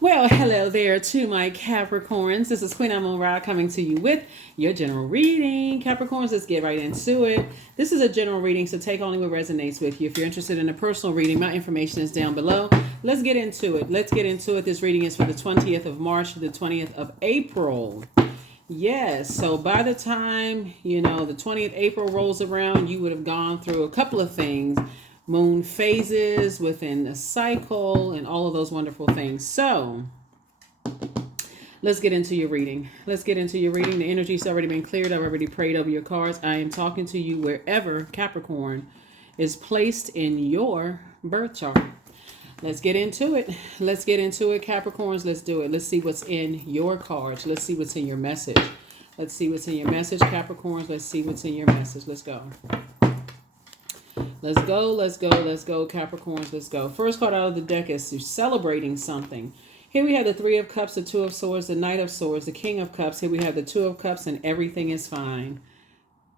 Well, hello there to my Capricorns. This is Queen Amun Ra coming to you with your general reading. Capricorns, let's get right into it. This is a general reading, so take only what resonates with you. If you're interested in a personal reading, my information is down below. Let's get into it. This reading is for the 20th of March to the 20th of April. Yes, so by the time, the 20th April rolls around, you would have gone through a couple of things. Moon phases within the cycle and all of those wonderful things. So let's get into your reading. The energy's already been cleared. I've already prayed over your cards. I am talking to you wherever Capricorn is placed in your birth chart. Let's get into it. Capricorns. Let's do it. Let's see what's in your cards. Let's see what's in your message. Capricorns. Let's see what's in your message. Let's go. Capricorns. Let's go. First card out of the deck is celebrating something. Here we have the Three of Cups, the Two of Swords, the Knight of Swords, the King of Cups. Here we have the Two of Cups, and everything is fine.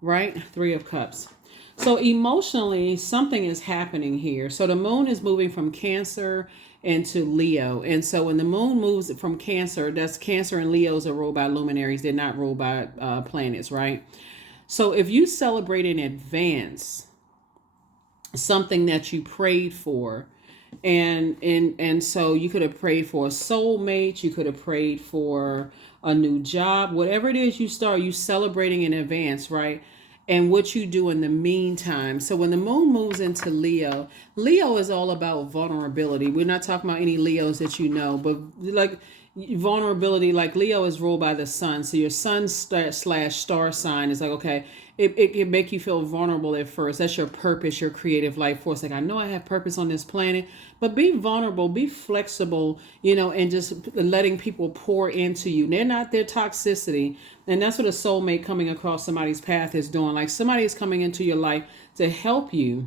Right? Three of Cups. So emotionally, something is happening here. So the moon is moving from Cancer into Leo. And so when the moon moves from Cancer, that's Cancer and Leos are ruled by luminaries. They're not ruled by planets, right? So if you celebrate in advance something that you prayed for, and so you could have prayed for a soulmate, you could have prayed for a new job, whatever it is you celebrating in advance, right? And what you do in the meantime. So when the moon moves into Leo is all about vulnerability. We're not talking about any Leos that you know, but like vulnerability, like Leo is ruled by the sun. So your sun / star sign is like, okay, it can make you feel vulnerable at first. That's your purpose, your creative life force. Like, I know I have purpose on this planet, but be vulnerable, be flexible, and just letting people pour into you. They're not their toxicity. And that's what a soulmate coming across somebody's path is doing. Like, somebody is coming into your life to help you,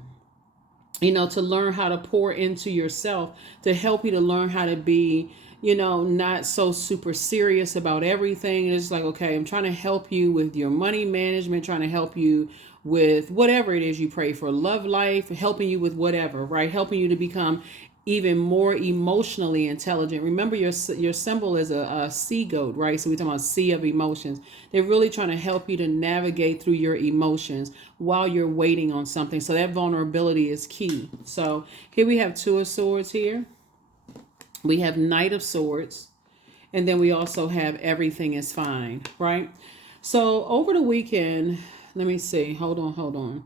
to learn how to pour into yourself, to help you to learn how to be, not so super serious about everything. It's like, okay, I'm trying to help you with your money management, trying to help you with whatever it is you pray for, love life, helping you with whatever, right? Helping you to become even more emotionally intelligent. Remember, your symbol is a sea goat, right? So we're talking about sea of emotions. They're really trying to help you to navigate through your emotions while you're waiting on something. So that vulnerability is key. So here we have Two of Swords here. We have Knight of Swords. And then we also have everything is fine, right? So over the weekend, let me see. Hold on.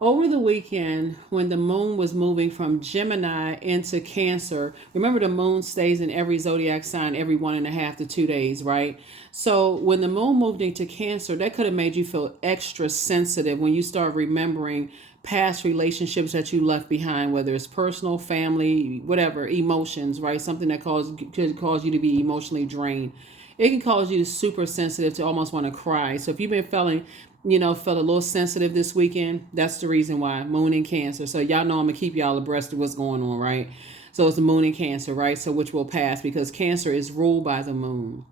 Over the weekend, when the moon was moving from Gemini into Cancer, remember the moon stays in every zodiac sign every 1.5 to 2 days, right? So when the moon moved into Cancer, that could have made you feel extra sensitive when you start remembering past relationships that you left behind, whether it's personal, family, whatever, emotions, right? Something that could cause you to be emotionally drained. It can cause you to super sensitive to almost want to cry. So if you've been felt a little sensitive this weekend, that's the reason why. Moon in Cancer. So y'all know I'm going to keep y'all abreast of what's going on, right? So it's the moon in Cancer, right? So which will pass because Cancer is ruled by the moon.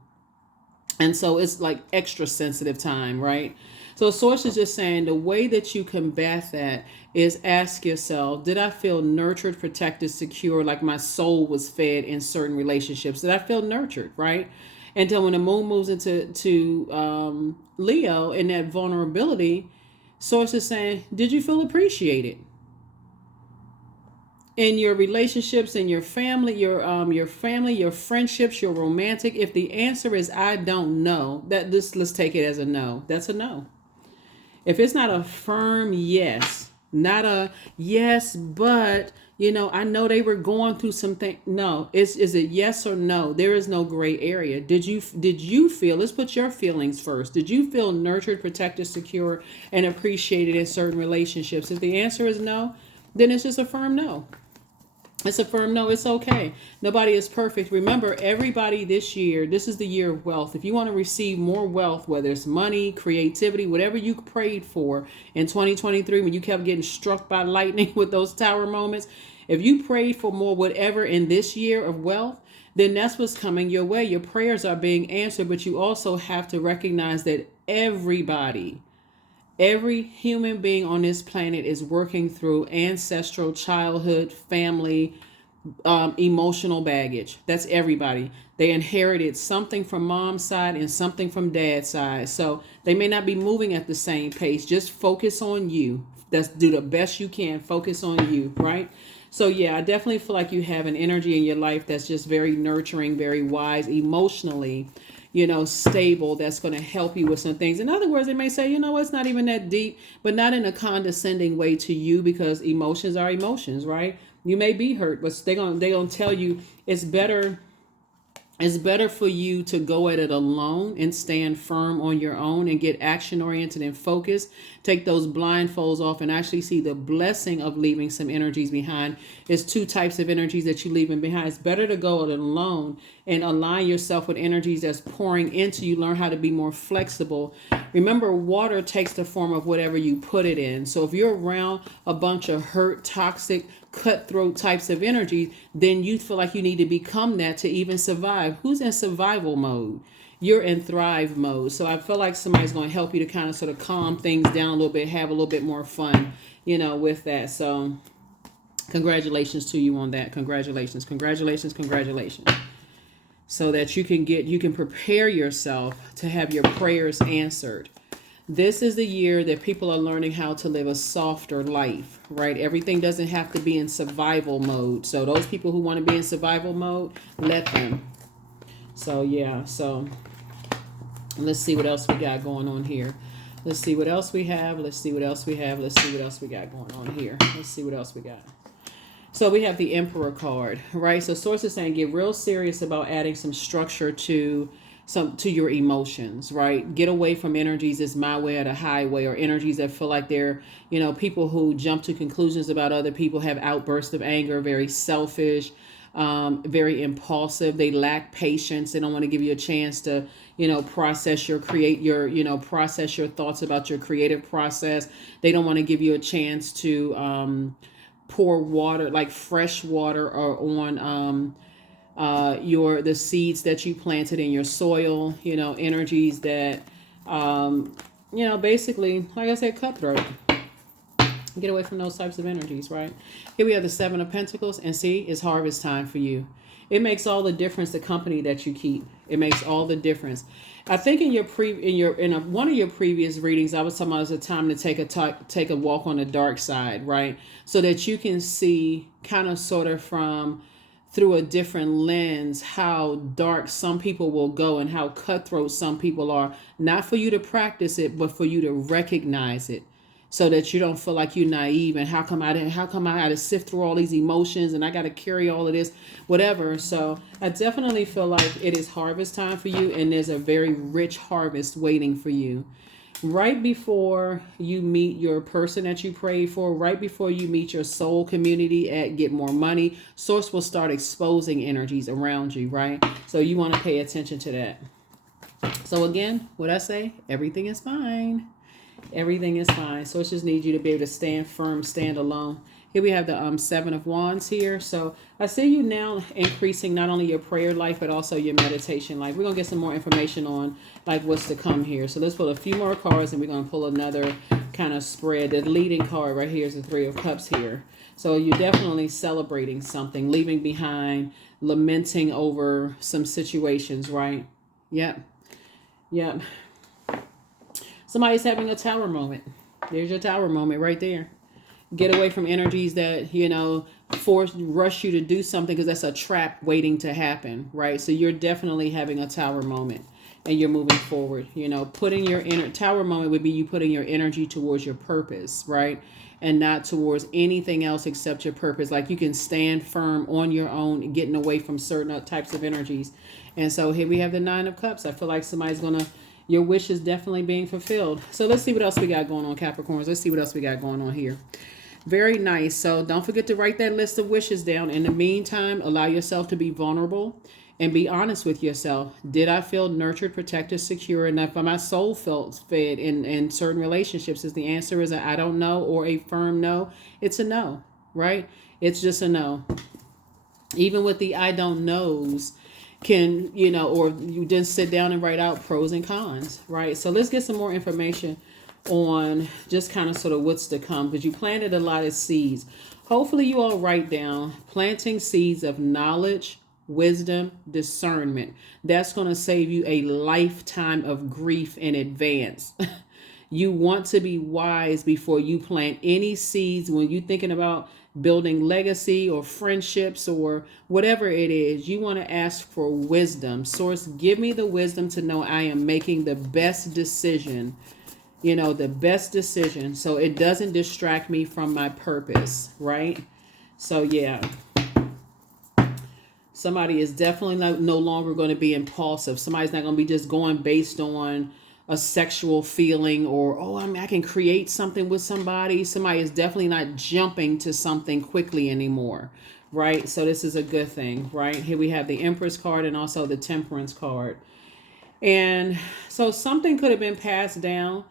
And so it's like extra sensitive time, right? So Source is just saying the way that you combat that is ask yourself, did I feel nurtured, protected, secure, like my soul was fed in certain relationships? Did I feel nurtured, right? And then when the moon moves into Leo and that vulnerability, Source is saying, did you feel appreciated? In your relationships, in your family, your friendships, your romantic. If the answer is I don't know, let's take it as a no. That's a no. If it's not a firm yes, not a yes, but I know they were going through something. No, is it yes or no? There is no gray area. Did you feel? Let's put your feelings first. Did you feel nurtured, protected, secure, and appreciated in certain relationships? If the answer is no, then it's just a firm no. It's a firm no. It's okay. Nobody is perfect. Remember, everybody this year, this is the year of wealth. If you want to receive more wealth, whether it's money, creativity, whatever you prayed for in 2023, when you kept getting struck by lightning with those tower moments, if you prayed for more whatever in this year of wealth, then that's what's coming your way. Your prayers are being answered, but you also have to recognize that every human being on this planet is working through ancestral, childhood, family, emotional baggage. That's everybody. They inherited something from mom's side and something from dad's side. So they may not be moving at the same pace. Just focus on you. That's do the best you can. Focus on you, right? So yeah, I definitely feel like you have an energy in your life that's just very nurturing, very wise, emotionally, stable, that's going to help you with some things. In other words, they may say, it's not even that deep, but not in a condescending way to you, because emotions are emotions, right? You may be hurt, but they're gonna tell you it's better for you to go at it alone and stand firm on your own and get action oriented and focused. Take those blindfolds off and actually see the blessing of leaving some energies behind. There's two types of energies that you're leaving behind. It's better to go it alone and align yourself with energies that's pouring into you. Learn how to be more flexible. Remember, water takes the form of whatever you put it in. So if you're around a bunch of hurt, toxic, cutthroat types of energy, then you feel like you need to become that to even survive. Who's in survival mode? You're in thrive mode. So I feel like somebody's going to help you to kind of sort of calm things down a little bit, have a little bit more fun, with that. So congratulations to you on that. Congratulations, congratulations, congratulations. So that you can prepare yourself to have your prayers answered. This is the year that people are learning how to live a softer life, right? Everything doesn't have to be in survival mode. So those people who want to be in survival mode, let them. So yeah, so let's see what else we got going on here. Let's see what else we have. Let's see what else we have. Let's see what else we got going on here. Let's see what else we got. So we have the Emperor card, right? So Source is saying get real serious about adding some structure to your emotions, right? Get away from energies as my way or the highway, or energies that feel like they're, people who jump to conclusions about other people, have outbursts of anger, very selfish, very impulsive. They lack patience. They don't want to give you a chance to, process your thoughts about your creative process. They don't want to give you a chance to pour water, like fresh water, or on the seeds that you planted in your soil, energies that basically, like I said, cutthroat. Get away from those types of energies, right? Here we have the Seven of Pentacles, and see, it's harvest time for you. It makes all the difference, the company that you keep. It makes all the difference. I think in one of your previous readings, I was talking about it's a time to take a walk on the dark side, right? So that you can see kind of sort of through a different lens how dark some people will go and how cutthroat some people are. Not for you to practice it, but for you to recognize it, so that you don't feel like you're naive and how come I had to sift through all these emotions and I got to carry all of this, whatever. So I definitely feel like it is harvest time for you, and there's a very rich harvest waiting for you. Right before you meet your person that you prayed for, right before you meet your soul community at Get More Money, Source will start exposing energies around you, right? So you want to pay attention to that. So again, what I say, everything is fine. Everything is fine. So it just needs you to be able to stand firm, stand alone. Here we have the Seven of Wands here. So I see you now increasing not only your prayer life, but also your meditation life. We're going to get some more information on like what's to come here. So let's pull a few more cards, and we're going to pull another kind of spread. The leading card right here is the Three of Cups here. So you're definitely celebrating something, leaving behind, lamenting over some situations, right? Yep. Yep. Somebody's having a tower moment. There's your tower moment right there. Get away from energies that, rush you to do something, because that's a trap waiting to happen, right? So you're definitely having a tower moment, and you're moving forward. Putting your tower moment would be you putting your energy towards your purpose, right? And not towards anything else except your purpose. Like you can stand firm on your own, getting away from certain types of energies. And so here we have the Nine of Cups. I feel like somebody's going to, your wish is definitely being fulfilled. So let's see what else we got going on, Capricorns. Let's see what else we got going on here. Very nice. So don't forget to write that list of wishes down. In the meantime, allow yourself to be vulnerable and be honest with yourself. Did I feel nurtured, protected, secure enough? My soul felt fed in certain relationships? Is the answer is a I don't know or a firm no? It's a no, right? It's just a no. Even with the I don't knows, can, or you just sit down and write out pros and cons, right? So let's get some more information on just kind of sort of what's to come, because you planted a lot of seeds. Hopefully you all write down planting seeds of knowledge, wisdom, discernment. That's going to save you a lifetime of grief in advance. You want to be wise before you plant any seeds when you're thinking about building legacy or friendships or whatever it is. You want to ask for wisdom. Source, give me the wisdom to know I am making the best decision, the best decision, so it doesn't distract me from my purpose, right? So yeah, somebody is definitely no longer going to be impulsive. Somebody's not going to be just going based on a sexual feeling or, oh, I can create something with somebody. Somebody is definitely not jumping to something quickly anymore, right? So this is a good thing, right? Here we have the Empress card and also the Temperance card. And so something could have been passed down,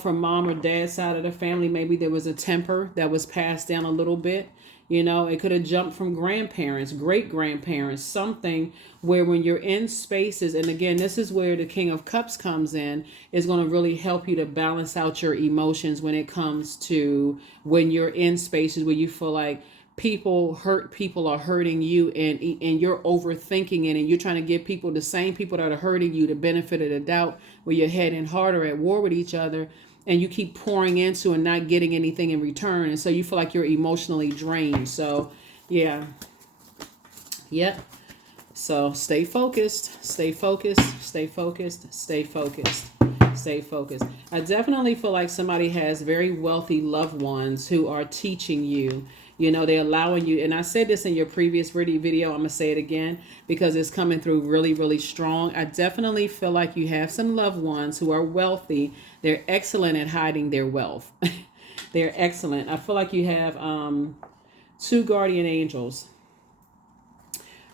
from mom or dad's side of the family. Maybe there was a temper that was passed down a little bit. It could have jumped from grandparents, great grandparents, something where when you're in spaces, and again, this is where the King of Cups comes in, is going to really help you to balance out your emotions when it comes to when you're in spaces where you feel like people are hurting you, and you're overthinking it, and you're trying to give the same people that are hurting you, the benefit of the doubt, where your head and heart are at war with each other, and you keep pouring into and not getting anything in return, and so you feel like you're emotionally drained. So yeah, yep. So stay focused, stay focused, stay focused, stay focused, stay focused. I definitely feel like somebody has very wealthy loved ones who are teaching you. They're allowing you, and I said this in your previous video, I'm going to say it again because it's coming through really, really strong. I definitely feel like you have some loved ones who are wealthy. They're excellent at hiding their wealth. They're excellent. I feel like you have two guardian angels.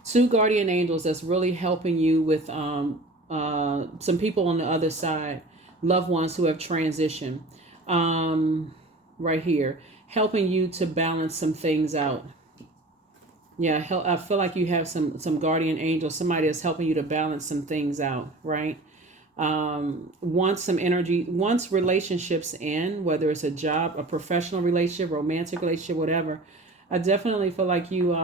Two guardian angels that's really helping you with some people on the other side, loved ones who have transitioned. Right here, helping you to balance some things out. Yeah, I feel like you have some guardian angels, somebody that's helping you to balance some things out, right? Once some energy, once relationships end, whether it's a job, a professional relationship, romantic relationship, whatever, I definitely feel like you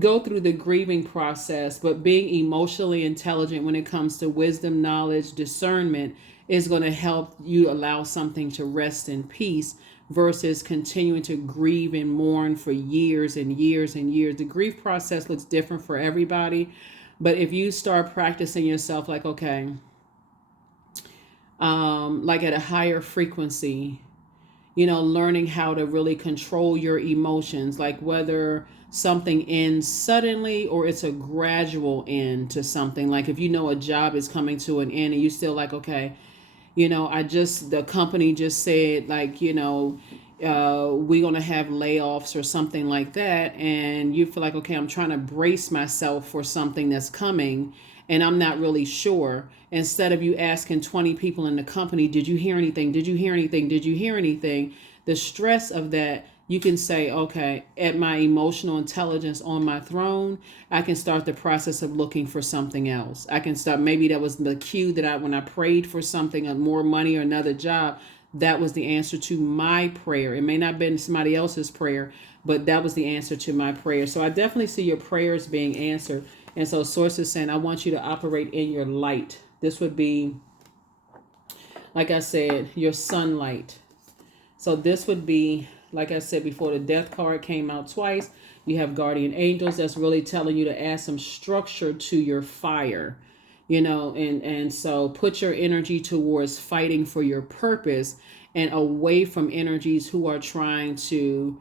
go through the grieving process, but being emotionally intelligent when it comes to wisdom, knowledge, discernment is going to help you allow something to rest in peace versus continuing to grieve and mourn for years and years and years. The grief process looks different for everybody, but if you start practicing yourself like, okay, like at a higher frequency, learning how to really control your emotions, like whether something ends suddenly or it's a gradual end to something. Like if a job is coming to an end and you still like, okay, the company just said like, we're going to have layoffs or something like that. And you feel like, okay, I'm trying to brace myself for something that's coming and I'm not really sure. Instead of you asking 20 people in the company, did you hear anything? Did you hear anything? Did you hear anything? The stress of that, you can say, okay, at my emotional intelligence on my throne, I can start the process of looking for something else. I can start, maybe that was the cue that when I prayed for something, more money or another job, that was the answer to my prayer. It may not have been somebody else's prayer, but that was the answer to my prayer. So I definitely see your prayers being answered. And so Source is saying, I want you to operate in your light. This would be, like I said, your sunlight. So this would be, like I said before, the death card came out twice. You have guardian angels that's really telling you to add some structure to your fire, and so put your energy towards fighting for your purpose and away from energies who are trying to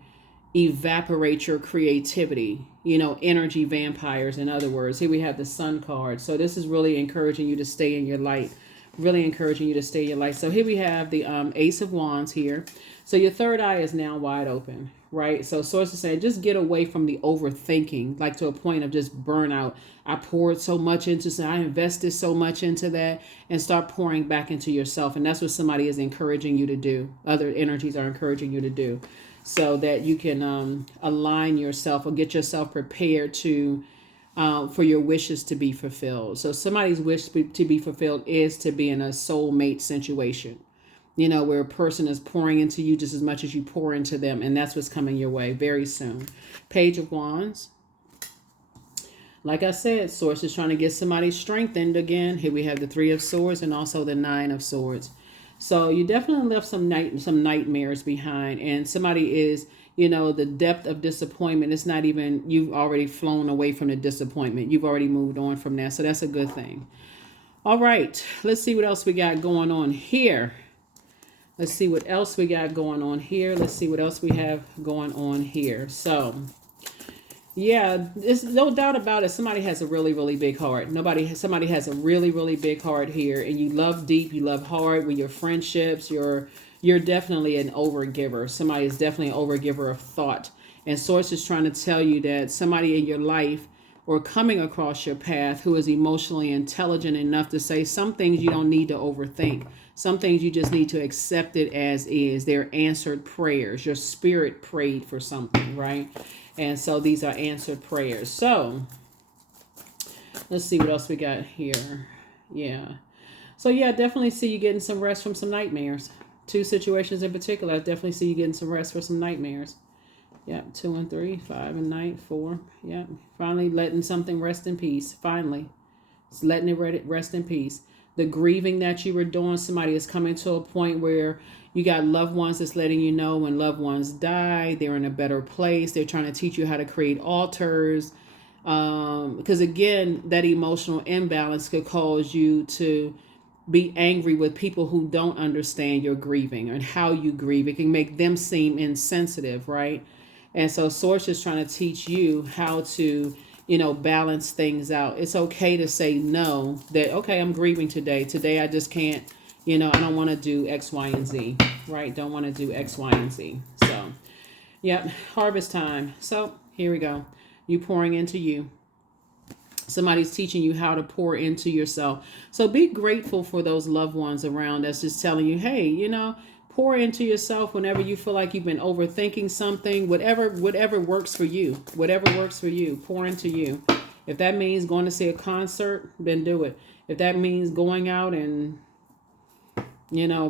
evaporate your creativity, energy vampires, in other words. Here we have the Sun card. So this is really encouraging you to stay in your light, really encouraging you to stay in your light. So here we have the Ace of Wands here. So your third eye is now wide open, right? So Source is saying, just get away from the overthinking, like to a point of just burnout. I poured so much into, I invested so much into that, and start pouring back into yourself. And that's what somebody is encouraging you to do. Other energies are encouraging you to do, so that you can align yourself or get yourself prepared to for your wishes to be fulfilled. So somebody's wish to be fulfilled is to be in a soulmate situation, where a person is pouring into you just as much as you pour into them. And that's what's coming your way very soon. Page of Wands. Like I said, Source is trying to get somebody strengthened again. Here we have the Three of Swords and also the Nine of Swords. So you definitely left some nightmares behind, and somebody is, the depth of disappointment. It's not even, you've already flown away from the disappointment. You've already moved on from that. So that's a good thing. All right, let's see what else we got going on here. Let's see what else we got going on here. Let's see what else we have going on here. So, yeah, there's no doubt about it. Somebody has a really, really big heart. Somebody has a really, really big heart here, and you love deep, you love hard with your friendships. You're definitely an overgiver. Somebody is definitely an overgiver of thought. And Source is trying to tell you that somebody in your life or coming across your path who is emotionally intelligent enough to say some things you don't need to overthink. Some things you just need to accept it as is. They're answered prayers. Your spirit prayed for something, right? And so these are answered prayers. So let's see what else we got here. Yeah. So yeah, definitely see you getting some rest from some nightmares. Two situations in particular, I definitely see you getting some rest for some nightmares. Yep, 2 and 3, 5 and 9, 4. Yep, finally letting something rest in peace. Finally, it's letting it rest in peace. The grieving that you were doing, somebody is coming to a point where you got loved ones that's letting you know when loved ones die, they're in a better place. They're trying to teach you how to create altars. Because again, that emotional imbalance could cause you to be angry with people who don't understand your grieving and how you grieve. It can make them seem insensitive, right? And so Source is trying to teach you how to, balance things out. It's okay to say no, that, okay, I'm grieving today. Today I just can't, I don't want to do X, Y, and Z, right? Don't want to do X, Y, and Z. So, yep, harvest time. So here we go. You pouring into you. Somebody's teaching you how to pour into yourself. So be grateful for those loved ones around that's just telling you, hey, pour into yourself whenever you feel like you've been overthinking something, whatever works for you, pour into you. If that means going to see a concert, then do it. If that means going out and,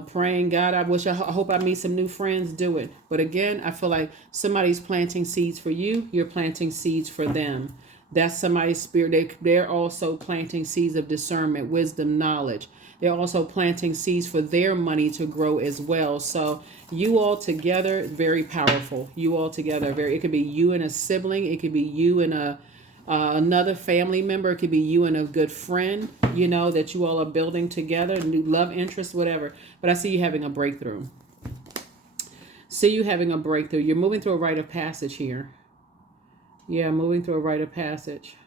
praying, God, I hope I meet some new friends, do it. But again, I feel like somebody's planting seeds for you. You're planting seeds for them. That's somebody's spirit. They're also planting seeds of discernment, wisdom, knowledge. They're also planting seeds for their money to grow as well. So you all together, very powerful. You all together, it could be you and a sibling. It could be you and another family member. It could be you and a good friend, that you all are building together, new love interest, whatever. But I see you having a breakthrough. You're moving through a rite of passage here. Yeah, moving through a rite of passage.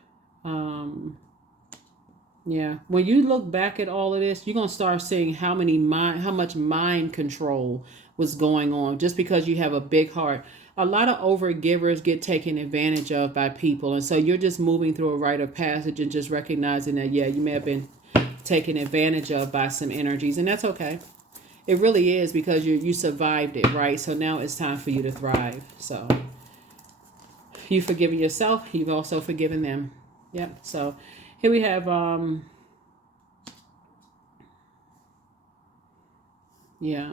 Yeah, when you look back at all of this, you're gonna start seeing how much mind control was going on just because you have a big heart. A lot of overgivers get taken advantage of by people, and so you're just moving through a rite of passage and just recognizing that, yeah, you may have been taken advantage of by some energies, and that's okay. It really is, because you survived it, right? So now it's time for you to thrive. So you've forgiven yourself, you've also forgiven them. Yep. So here we have yeah.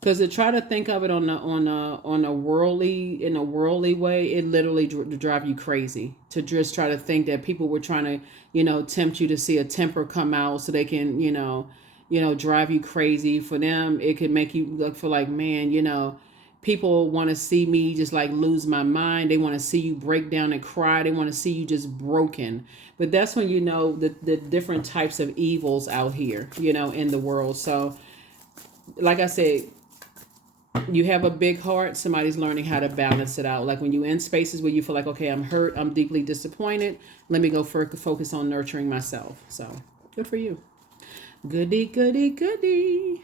Because to try to think of it on a worldly way, it literally drive you crazy. To just try to think that people were trying to, tempt you to see a temper come out so they can, drive you crazy. For them, it could make you look for like, man, people want to see me just like lose my mind. They want to see you break down and cry. They want to see you just broken. But that's when the different types of evils out here, in the world. So like I said, you have a big heart. Somebody's learning how to balance it out. Like when you're in spaces where you feel like, okay, I'm hurt, I'm deeply disappointed, let me go focus on nurturing myself. So good for you. Goody, goody, goody.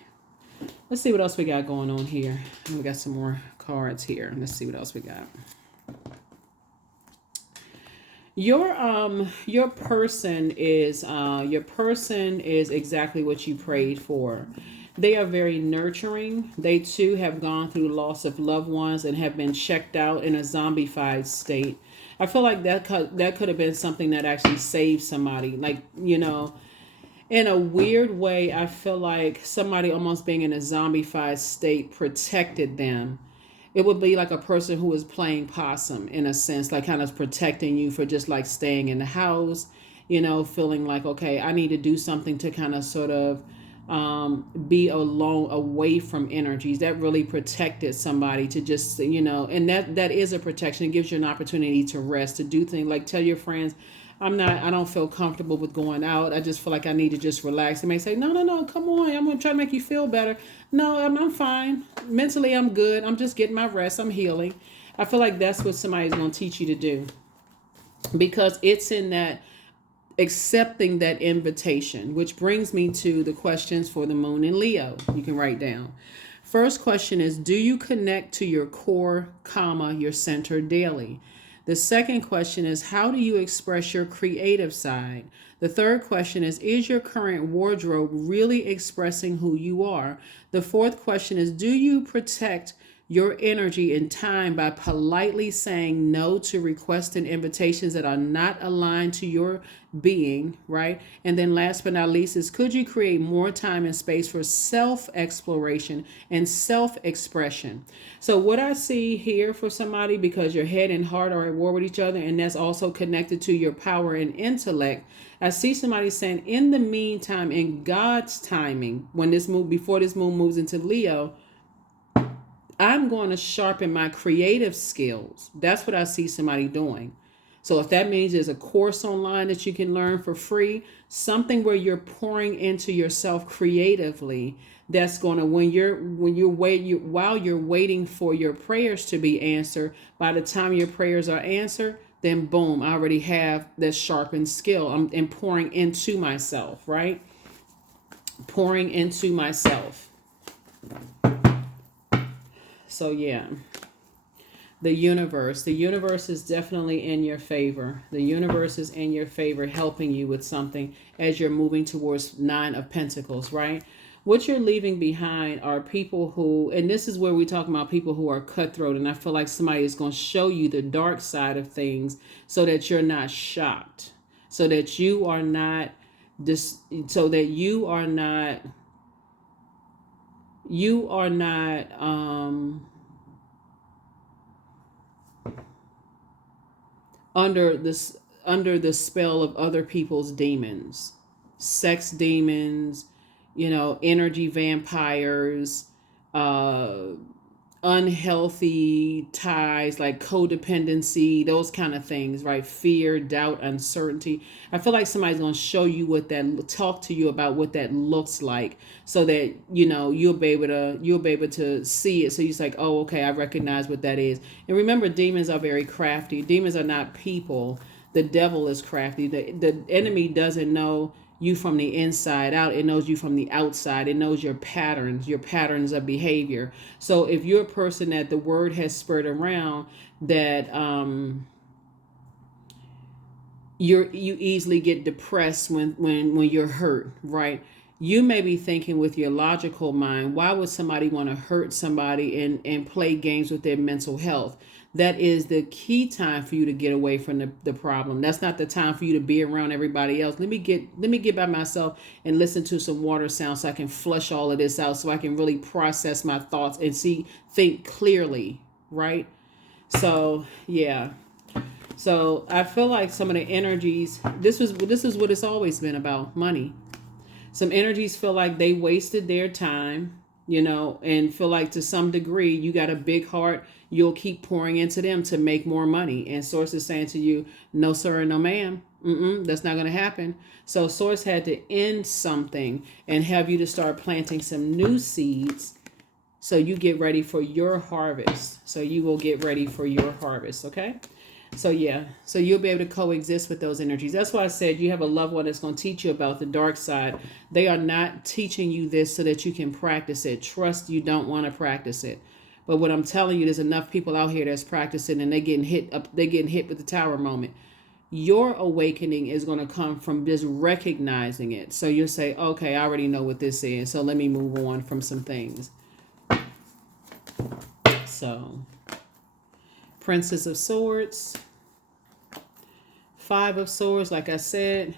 Let's see what else we got going on here. We got some more cards here. Let's see what else we got. Your person is exactly what you prayed for. They are very nurturing. They too have gone through loss of loved ones and have been checked out in a zombified state. I feel like that could have been something that actually saved somebody. Like, in a weird way, I feel like somebody almost being in a zombified state protected them. It would be like a person who was playing possum in a sense, like kind of protecting you for just like staying in the house, feeling like, okay, I need to do something to kind of sort of be alone, away from energies. That really protected somebody to just, and that is a protection. It gives you an opportunity to rest, to do things like tell your friends, I don't feel comfortable with going out. I just feel like I need to just relax. They may say, no, no, no, come on. I'm going to try to make you feel better. No, I'm fine. Mentally, I'm good. I'm just getting my rest. I'm healing. I feel like that's what somebody's going to teach you to do, because it's in that accepting that invitation, which brings me to the questions for the moon in Leo. You can write down. First question is, do you connect to your core, your center daily? The second question is, how do you express your creative side? The third question is your current wardrobe really expressing who you are? The fourth question is, do you protect your energy and time by politely saying no to requests and invitations that are not aligned to your being, right? And then last but not least is, could you create more time and space for self-exploration and self-expression? So what I see here for somebody, because your head and heart are at war with each other, and that's also connected to your power and intellect, I see somebody saying, in the meantime, in God's timing, before this moon moves into Leo, I'm going to sharpen my creative skills. That's what I see somebody doing. So if that means there's a course online that you can learn for free, something where you're pouring into yourself creatively, that's going to, while you're waiting for your prayers to be answered, by the time your prayers are answered, then boom, I already have this sharpened skill. I'm pouring into myself, right? Pouring into myself. So yeah, the universe is definitely in your favor. The universe is in your favor, helping you with something as you're moving towards 9 of Pentacles, right? What you're leaving behind are people who, and this is where we talk about people who are cutthroat, and I feel like somebody is going to show you the dark side of things so that you're not shocked, so that you are not under the spell of other people's demons, sex demons, energy vampires, uh, unhealthy ties like codependency, those kind of things, right? Fear, doubt, uncertainty. I feel like somebody's going to show you talk to you about what that looks like, so that you'll be able to see it. So you're like, oh, okay, I recognize what that is. And remember, demons are very crafty. Demons are not people. The devil is crafty. The enemy doesn't know you from the inside out. It knows you from the outside. It knows your patterns of behavior. So if you're a person that the word has spread around that you easily get depressed when you're hurt, right? You may be thinking with your logical mind, why would somebody want to hurt somebody and play games with their mental health? That is the key time for you to get away from the problem. That's not the time for you to be around everybody else. Let me get by myself and listen to some water sounds so I can flush all of this out, so I can really process my thoughts and think clearly, right? So yeah. So I feel like some of the energies, this is what it's always been about, money. Some energies feel like they wasted their time, and feel like to some degree you got a big heart. You'll keep pouring into them to make more money. And Source is saying to you, no, sir, no, ma'am. That's not going to happen. So Source had to end something and have you to start planting some new seeds, so you get ready for your harvest. So you will get ready for your harvest, okay? So yeah, so you'll be able to coexist with those energies. That's why I said you have a loved one that's going to teach you about the dark side. They are not teaching you this so that you can practice it. Trust, you don't want to practice it. But what I'm telling you, there's enough people out here that's practicing and they're getting hit with the tower moment. Your awakening is going to come from just recognizing it. So you'll say, okay, I already know what this is, so let me move on from some things. So, Princess of Swords, Five of Swords, like I said,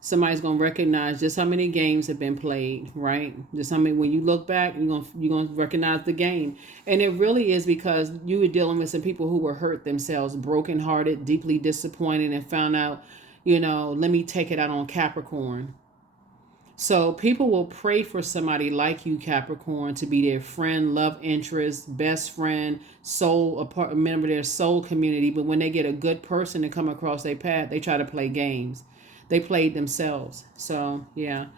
somebody's gonna recognize just how many games have been played, right? Just how many. When you look back, you're gonna recognize the game, and it really is because you were dealing with some people who were hurt themselves, brokenhearted, deeply disappointed, and found out, let me take it out on Capricorn. So people will pray for somebody like you, Capricorn, to be their friend, love interest, best friend, soul, a part, a member of their soul community. But when they get a good person to come across their path, they try to play games. They played themselves. So yeah,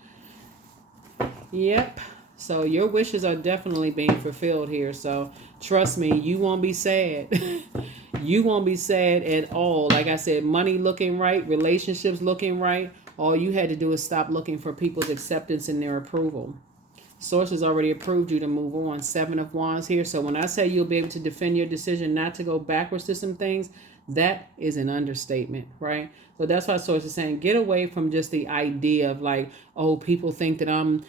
yep. So your wishes are definitely being fulfilled here. So trust me, you won't be sad. You won't be sad at all. Like I said, money looking right, relationships looking right. All you had to do is stop looking for people's acceptance and their approval. Source has already approved you to move on. Seven of Wands here. So when I say you'll be able to defend your decision not to go backwards to some things, that is an understatement, right? So that's why Source is saying get away from just the idea of like, oh, people think that I'm,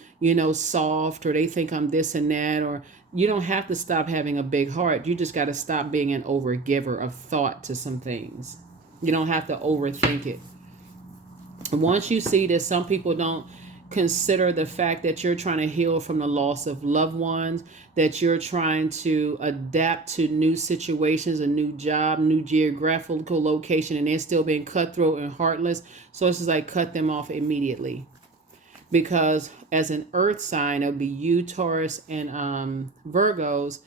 soft, or they think I'm this and that, or you don't have to stop having a big heart. You just got to stop being an overgiver of thought to some things. You don't have to overthink it. Once you see that some people don't consider the fact that you're trying to heal from the loss of loved ones, that you're trying to adapt to new situations, a new job, new geographical location, and they're still being cutthroat and heartless, so it's just like cut them off immediately. Because as an earth sign, it would be you, Taurus, and Virgos,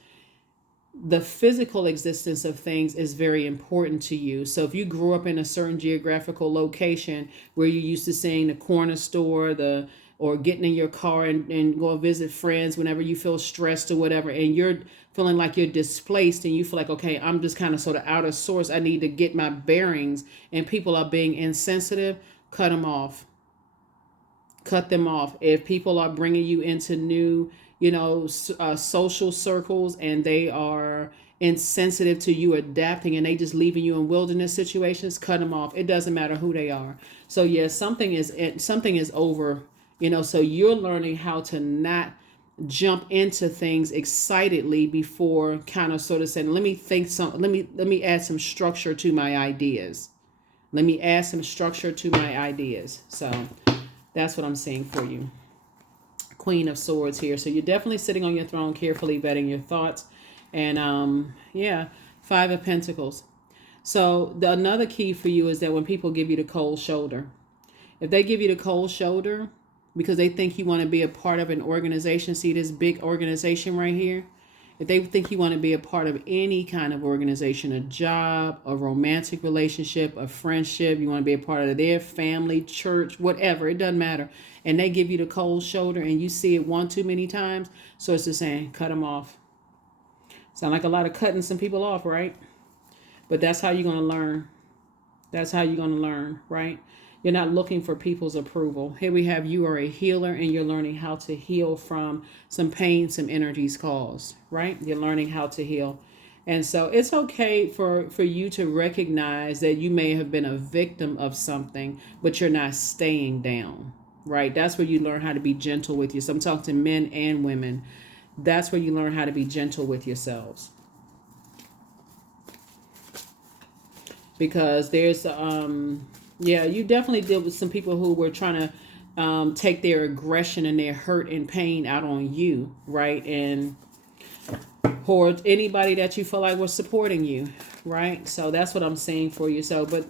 the physical existence of things is very important to you. So if you grew up in a certain geographical location where you're used to seeing the corner store, or getting in your car and go visit friends whenever you feel stressed or whatever, and you're feeling like you're displaced and you feel like, okay, I'm just kind of sort of out of sorts, I need to get my bearings, and people are being insensitive, cut them off. Cut them off. If people are bringing you into new, social circles, and they are insensitive to you adapting, and they just leaving you in wilderness situations, cut them off. It doesn't matter who they are. So yes, something is over. So you're learning how to not jump into things excitedly before kind of sort of saying, let me add some structure to my ideas. Let me add some structure to my ideas. So that's what I'm seeing for you. Queen of Swords here. So you're definitely sitting on your throne, carefully vetting your thoughts. And Five of Pentacles. So another key for you is that when people give you the cold shoulder, if they give you the cold shoulder because they think you want to be a part of an organization, see this big organization right here? If they think you want to be a part of any kind of organization, a job, a romantic relationship, a friendship, you want to be a part of their family, church, whatever, it doesn't matter. And they give you the cold shoulder and you see it one too many times. So it's just saying, cut them off. Sound like a lot of cutting some people off, right? But that's how you're going to learn. That's how you're going to learn, right? You're not looking for people's approval. Here we have you are a healer and you're learning how to heal from some pain, some energies caused, right? You're learning how to heal. And so it's okay for you to recognize that you may have been a victim of something, but you're not staying down, right? That's where you learn how to be gentle with yourself. I'm talking to men and women. That's where you learn how to be gentle with yourselves. Because there's you definitely deal with some people who were trying to take their aggression and their hurt and pain out on you, right? And or anybody that you feel like was supporting you, right? So that's what I'm saying for you. So, but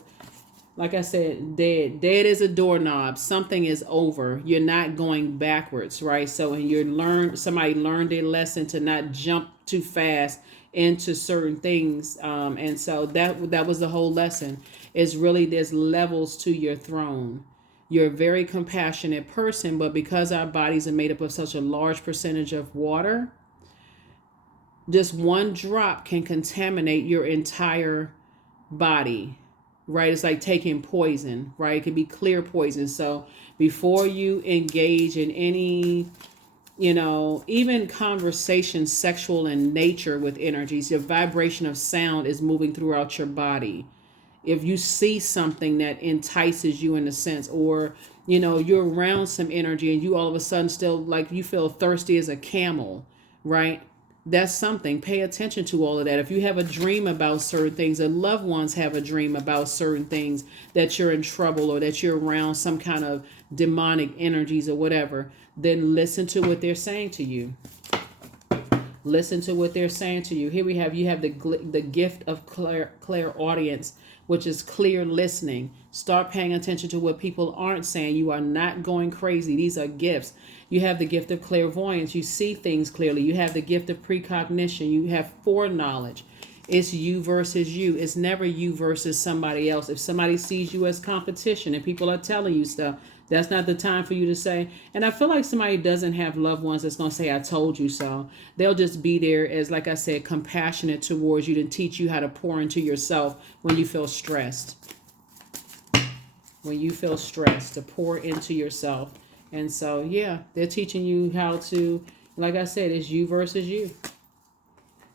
like I said, dead is a doorknob. Something is over. You're not going backwards, right? So, and somebody learned their lesson to not jump too fast into certain things. And so that was the whole lesson. Is really there's levels to your throne. You're a very compassionate person, but because our bodies are made up of such a large percentage of water, just one drop can contaminate your entire body, right? It's like taking poison, right? It could be clear poison. So before you engage in any, even conversation, sexual in nature with energies, your vibration of sound is moving throughout your body. If you see something that entices you in a sense, or, you're around some energy and you all of a sudden still like you feel thirsty as a camel, right? That's something. Pay attention to all of that. If you have a dream about certain things, and loved ones have a dream about certain things, that you're in trouble or that you're around some kind of demonic energies or whatever, then listen to what they're saying to you. Listen to what they're saying to you. Here we have, you have the gift of clairaudience, which is clear listening. Start paying attention to what people aren't saying. You are not going crazy. These are gifts. You have the gift of clairvoyance. You see things clearly. You have the gift of precognition. You have foreknowledge. It's you versus you. It's never you versus somebody else. If somebody sees you as competition and people are telling you stuff, that's not the time for you to say. And I feel like somebody doesn't have loved ones that's going to say, I told you so. They'll just be there as, like I said, compassionate towards you to teach you how to pour into yourself when you feel stressed. When you feel stressed, to pour into yourself. And so, yeah, they're teaching you how to, like I said, it's you versus you.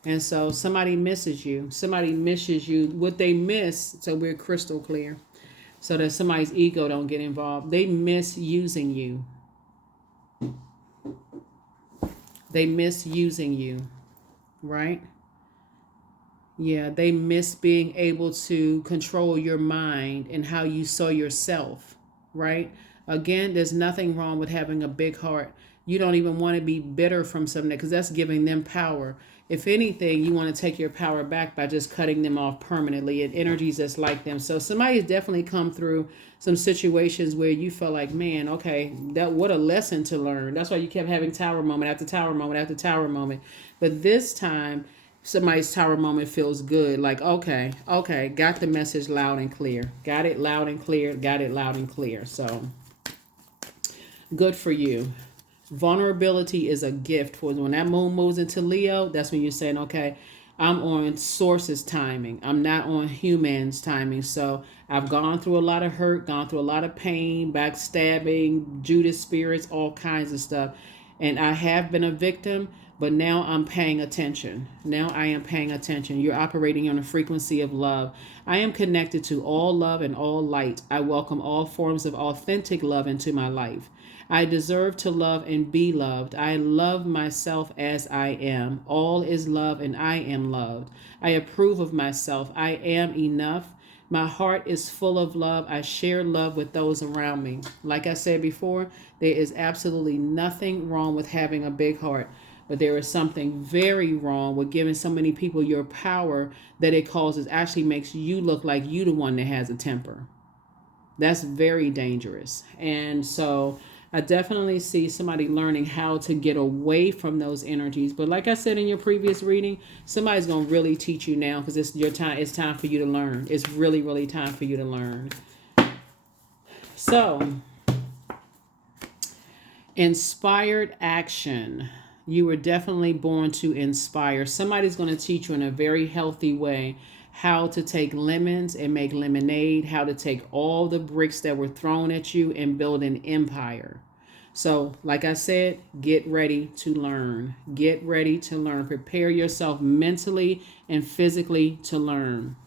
And so somebody misses you. Somebody misses you. What they miss, so we're crystal clear, so that somebody's ego don't get involved. They miss using you. They miss using you, right? Yeah, they miss being able to control your mind and how you saw yourself, right? Again, there's nothing wrong with having a big heart. You don't even want to be bitter from something, because that's giving them power. If anything, you want to take your power back by just cutting them off permanently and energies that's like them. So somebody's definitely come through some situations where you felt like, man, okay, that what a lesson to learn. That's why you kept having tower moment after tower moment after tower moment. But this time, somebody's tower moment feels good. Like, okay, got the message loud and clear. Got it loud and clear. Got it loud and clear. So good for you. Vulnerability is a gift. For when that moon moves into Leo, that's when you're saying, okay, I'm on source's timing. I'm not on human's timing. So I've gone through a lot of hurt, gone through a lot of pain, backstabbing, Judas spirits, all kinds of stuff. And I have been a victim, but now I'm paying attention. Now I am paying attention. You're operating on a frequency of love. I am connected to all love and all light. I welcome all forms of authentic love into my life. I deserve to love and be loved. I love myself as I am. All is love and I am loved. I approve of myself. I am enough. My heart is full of love. I share love with those around me. Like I said before, there is absolutely nothing wrong with having a big heart. But there is something very wrong with giving so many people your power that it causes, actually makes you look like you the one that has a temper. That's very dangerous. And so I definitely see somebody learning how to get away from those energies. But like I said in your previous reading, somebody's going to really teach you now, because it's your time. It's time for you to learn. It's really, really time for you to learn. So, inspired action. You were definitely born to inspire. Somebody's going to teach you in a very healthy way how to take lemons and make lemonade, how to take all the bricks that were thrown at you and build an empire. So, like I said, get ready to learn. Get ready to learn. Prepare yourself mentally and physically to learn.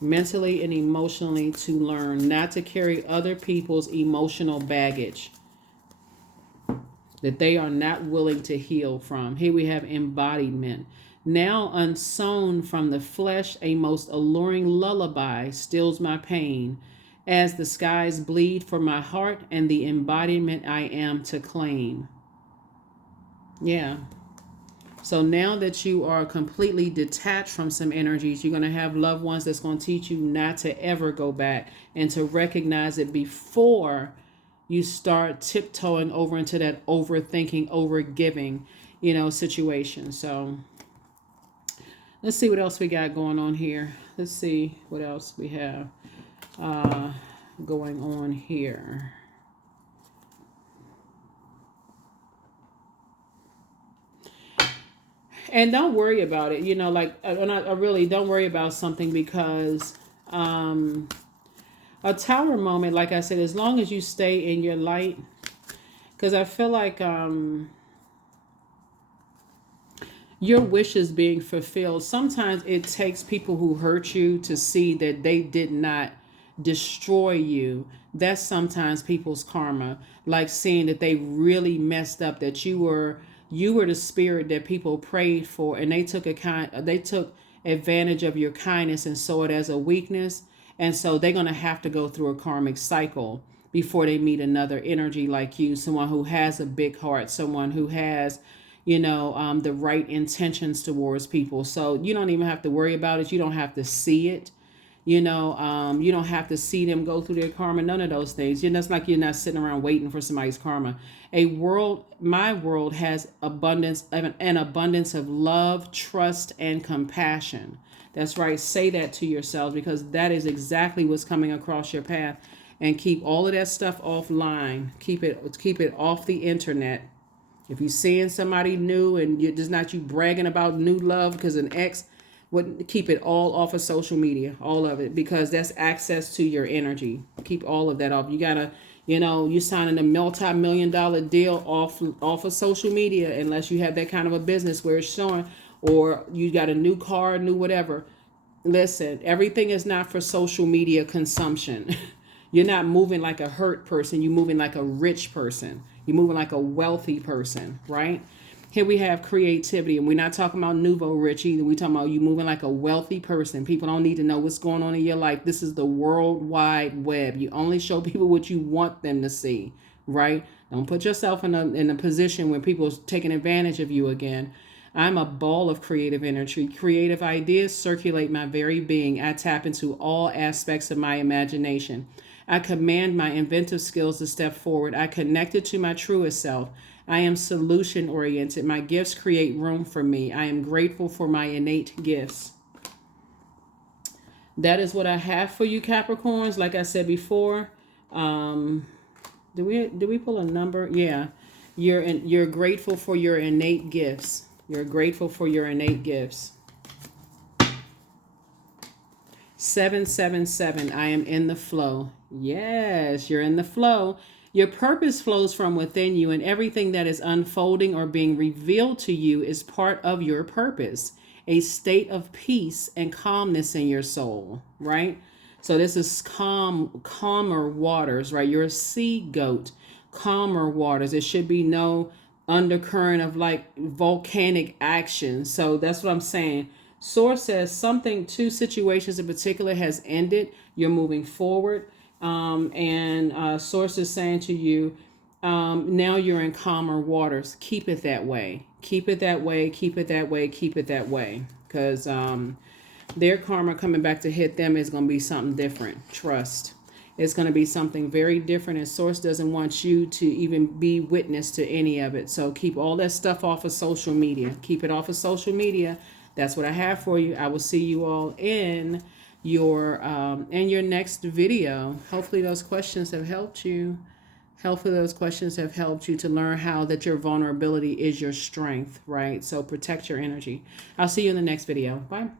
Mentally and emotionally to learn, not to carry other people's emotional baggage that they are not willing to heal from. Here we have embodiment. Now unsown from the flesh, a most alluring lullaby stills my pain, as the skies bleed for my heart and the embodiment I am to claim. Yeah. So now that you are completely detached from some energies, you're going to have loved ones that's going to teach you not to ever go back and to recognize it before you start tiptoeing over into that overthinking, overgiving, situation. So let's see what else we got going on here. Let's see what else we have going on here. And don't worry about it. I really don't worry about something, because a tower moment, like I said, as long as you stay in your light, because I feel like your wishes being fulfilled. Sometimes it takes people who hurt you to see that they did not destroy you. That's sometimes people's karma, like seeing that they really messed up, that you were the spirit that people prayed for, and they took advantage of your kindness and saw it as a weakness. And so they're going to have to go through a karmic cycle before they meet another energy like you, someone who has a big heart, someone who has, the right intentions towards people. So you don't even have to worry about it. You don't have to see it. You don't have to see them go through their karma. None of those things. It's like you're not sitting around waiting for somebody's karma. My world has an abundance of love, trust, and compassion. That's right. Say that to yourselves, because that is exactly what's coming across your path. And keep all of that stuff offline. Keep it off the internet. If you're seeing somebody new and you're just not you bragging about new love because an ex, would keep it all off of social media, all of it, because that's access to your energy. Keep all of that off. You gotta, you're signing a multi-million-dollar deal off of social media, unless you have that kind of a business where it's showing, or you got a new car, new whatever. Listen, everything is not for social media consumption. You're not moving like a hurt person. You're moving like a rich person. You're moving like a wealthy person, right? Here we have creativity, and we're not talking about nouveau rich either. We're talking about you moving like a wealthy person. People don't need to know what's going on in your life. This is the World Wide Web. You only show people what you want them to see, right? Don't put yourself in a position where people are taking advantage of you again. I'm a ball of creative energy. Creative ideas circulate my very being. I tap into all aspects of my imagination. I command my inventive skills to step forward. I connected to my truest self. I am solution oriented. My gifts create room for me. I am grateful for my innate gifts. That is what I have for you, Capricorns. Like I said before, did we pull a number? Yeah, you're grateful for your innate gifts. You're grateful for your innate gifts. 777. I am in the flow. Yes, you're in the flow. Your purpose flows from within you, and everything that is unfolding or being revealed to you is part of your purpose, a state of peace and calmness in your soul, right? So this is calmer waters, right? You're a sea goat, calmer waters. It should be no undercurrent of like volcanic action. So that's what I'm saying. Source says two situations in particular has ended. You're moving forward. And Source is saying to you, now you're in calmer waters. Keep it that way. Keep it that way. Keep it that way. Keep it that way. Because their karma coming back to hit them is going to be something different. Trust. It's going to be something very different, and Source doesn't want you to even be witness to any of it. So keep all that stuff off of social media. Keep it off of social media. That's what I have for you. I will see you all in your next video. Hopefully those questions have helped you. Hopefully those questions have helped you to learn how that your vulnerability is your strength, right? So protect your energy. I'll see you in the next video. Bye.